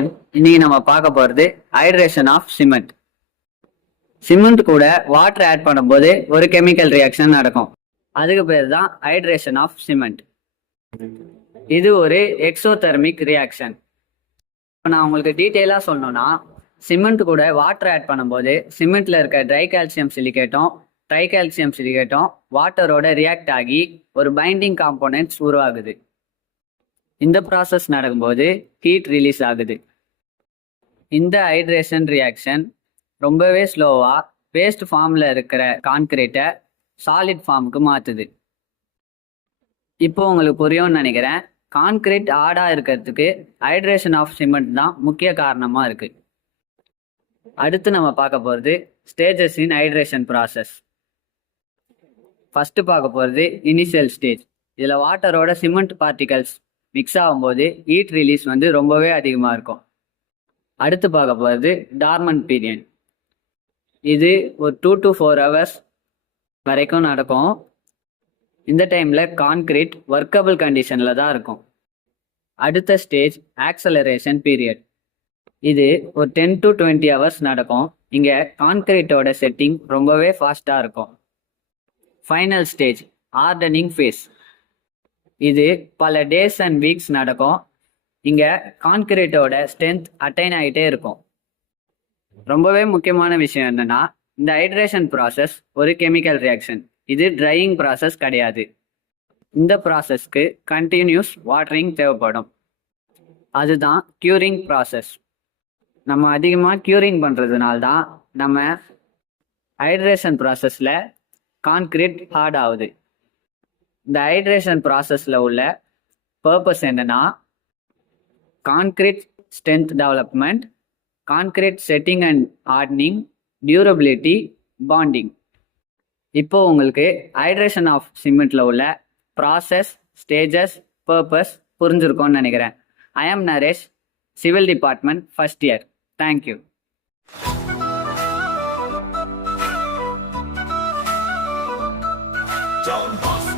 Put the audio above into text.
Everyone, இன்னைக்கு நம்ம பார்க்க போறது ஹைட்ரேஷன் ஆஃப் சிமெண்ட். சிமெண்ட் கூட வாட்டர் ஆட் பண்ணும்போது ஒரு கெமிக்கல் ரியாக்ஷன் நடக்கும். அதுக்கு பேர் தான் ஹைட்ரேஷன் ஆஃப் சிமெண்ட். இது ஒரு எக்ஸோதெர்மிக் ரியாக்ஷன். இப்போ நான் உங்களுக்கு டீட்டெயிலாக சொல்லணும்னா, சிமெண்ட் கூட வாட்டர் ஆட் பண்ணும்போது சிமெண்ட்ல இருக்க ட்ரை கால்சியம் சிலிகேட்டும் ட்ரை கால்சியம் சிலிகேட்டும் வாட்டரோட ரியாக்ட் ஆகி ஒரு பைண்டிங் காம்போனன்ட்ஸ் உருவாகுது. இந்த ப்ராசஸ் நடக்கும்போது ஹீட் ரிலீஸ் ஆகுது. இந்த ஹைட்ரேஷன் ரியாக்ஷன் ரொம்பவே ஸ்லோவாக பேஸ்ட் ஃபார்மில் இருக்கிற கான்கிரீட்டை சாலிட் ஃபார்முக்கு மாற்றுது. இப்போ உங்களுக்கு புரியும்னு நினைக்கிறேன். கான்கிரீட் ஹார்டாக இருக்கிறதுக்கு ஹைட்ரேஷன் ஆஃப் சிமெண்ட் தான் முக்கிய காரணமாக இருக்குது. அடுத்து நம்ம பார்க்க போகிறது ஸ்டேஜஸ் இன் ஹைட்ரேஷன் ப்ராசஸ். ஃபஸ்ட்டு பார்க்க போகிறது இனிஷியல் ஸ்டேஜ். இதில் வாட்டரோட சிமெண்ட் பார்ட்டிகல்ஸ் மிக்ஸ் ஆகும்போது ஹீட் ரிலீஸ் ரொம்பவே அதிகமாக இருக்கும். அடுத்து பார்க்க போகிறது டார்மன்ட் பீரியட். இது ஒரு 2 to 4 hours வரைக்கும் நடக்கும். இந்த டைமில் கான்கிரீட் ஒர்க்கபிள் கண்டிஷனில் தான் இருக்கும். அடுத்த ஸ்டேஜ் ஆக்சலரேஷன் பீரியட். இது ஒரு 10 to 20 hours நடக்கும். இங்கே கான்கிரீட்டோட செட்டிங் ரொம்பவே ஃபாஸ்ட்டாக இருக்கும். Final stage hardening phase. இது பல டேஸ் அண்ட் வீக்ஸ் நடக்கும். இங்கே கான்கிரீட்டோட ஸ்ட்ரென்த் அட்டைன் ஆகிட்டே இருக்கும். ரொம்பவே முக்கியமான விஷயம் என்னன்னா, இந்த ஹைட்ரேஷன் ப்ராசஸ் ஒரு கெமிக்கல் ரியாக்ஷன். இது ட்ரையிங் ப்ராசஸ் கிடையாது. இந்த ப்ராசஸ்க்கு கண்டினியூஸ் வாட்டரிங் தேவைப்படும். அதுதான் க்யூரிங் ப்ராசஸ். நம்ம அதிகமாக க்யூரிங் பண்ணுறதுனால தான் நம்ம ஹைட்ரேஷன் ப்ராசஸில் கான்கிரீட் ஹார்ட் ஆகுது. இந்த ஹைட்ரேஷன் ப்ராசஸில் உள்ள பர்பஸ் என்னன்னா, concrete strength development, concrete setting and hardening, durability, bonding. இப்போ உங்களுக்கு ஹைட்ரேஷன் ஆஃப் சிமெண்ட்டில் உள்ள ப்ராசஸ், ஸ்டேஜஸ், பர்பஸ் புரிஞ்சிருக்கோன்னு நினைக்கிறேன். ஐ ஆம் Naresh, civil department, first year. Thank you. Don't